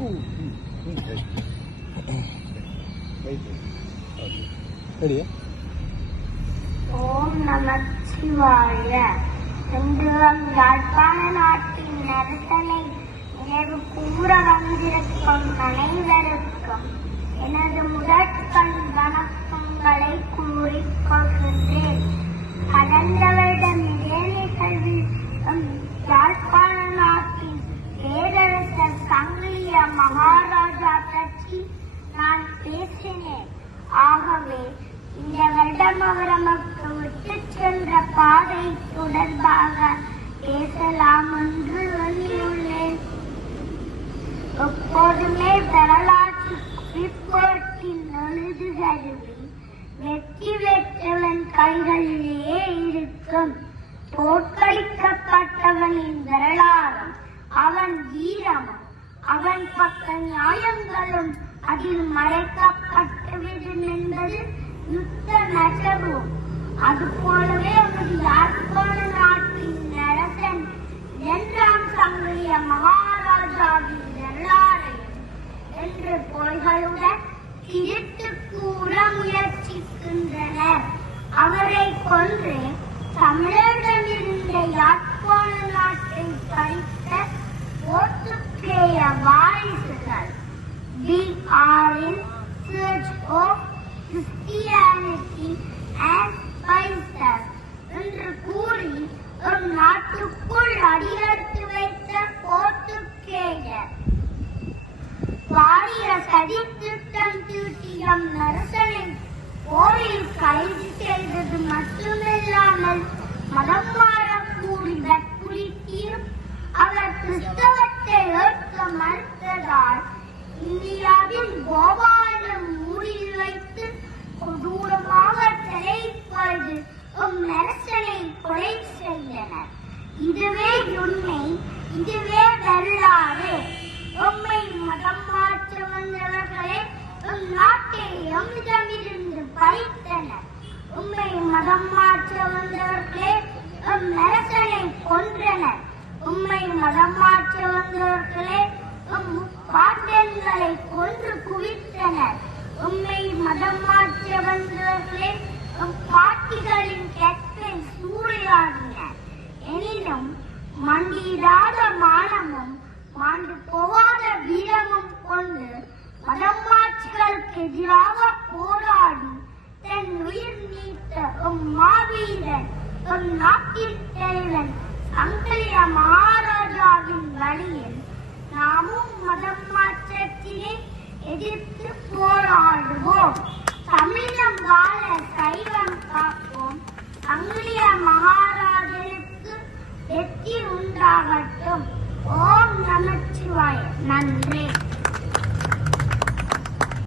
ஓம் நமச்சிவாய. இன்றும் யாழ்ப்பாண நாட்டின் நரசனை நினைவு கூற வந்திருக்கும் அனைவருக்கும் எனது முதற்கண் வணக்கங்களை கூறிக்கொள்கின்றேன். கடந்த வருடம் இதே நிகழ்வில் யாழ்ப்பாண நாட்டின் பேரரசர் சங்கிலிய மகாராஜா பற்றி நான் பேசினேன். ஆகவே இந்த வருடம் அவர் நமக்கு விட்டு சென்ற பாதை தொடர்பாக பேசலாம் என்று எண்ணியுள்ளேன். எப்போதுமே வரலாற்று குறிப்பேட்டின் எழுதுகருவி வெற்றி பெற்றவன் கைகளிலேயே இருக்கும். தோற்கடிக்கப்பட்டவனின் வரலாறும் அவன் வீரமும் அவன் பக்க நியாயங்களும் அதில் மறைக்கப்பட்டுவிடும் என்பது யுத்த நகர்வும். அதுபோலவே ஒரு யாழ்ப்பாண நாட்டின் அரசன் இரண்டாம் சங்கிலிய மகாராஜாவின் வரலாறையும் என்று பொய்களுடன் திரித்து கூற முயற்சிக்கின்றனர். அவரை கொன்று தமிழரிடமிருந்த யாழ்ப்பாண நாட்டை பறித்த போர்த்துகேய வாரிசுகள் We are in search of Christianity and Christ என்று கூறி ஒரு நாட்டுக்குள் அடியெடுத்து வைத்த போர்த்துகேயர் பாரிய சதித்திட்டம் தீட்டிய நரசனை போரில் கைது செய்தது மட்டுமில்லாமல் மதம் மாற கூறி வற்புறுத்தியும் அவர் கிறிஸ்தவத்தை ஏற்க மறுத்ததால் இந்தியாவின் கோபாலம் ஊரில் வைத்து கொடூரமாக சிறைப்பது நரசனை கொலை செய்தனர். இதுவே உண்மை, இதுவே வரலாறு. உண்மை மதம் மாற்ற வந்தவர்களே நாட்டை எம்மிடமிருந்து பறித்தனர். உண்மை மதம் மாற்ற வந்தவர்களே நரசனை கொன்றனர். உண்மை மதம் மாற்ற வந்தவர்களே பாண்டங்களை கொன்று குவித்தனர். உண்மை மதம் மாற்ற வந்தவர்களே பாட்டிகளின் கற்பை சூறையாடினர். எனினும் மண்டியிடாத மானமும் மாண்டு போகாத வீரமும் கொண்டு மதம் மாற்றுகளுக்கு எதிராக போராடி தன் உயிர் நீத்த மாவீரன் நாட்டின் தலைவன் சங்கிலிய மகாராஜாவின் வழியில் நாமும் மதம் மாற்றத்தினை எதிர்த்து போராடுவோம். தமிழம் வாழ சைவம் காப்போம். சங்கிலிய மகாராஜனுக்கு வெற்றி உண்டாகட்டும். ஓம் நமச்சிவாய. நன்றி.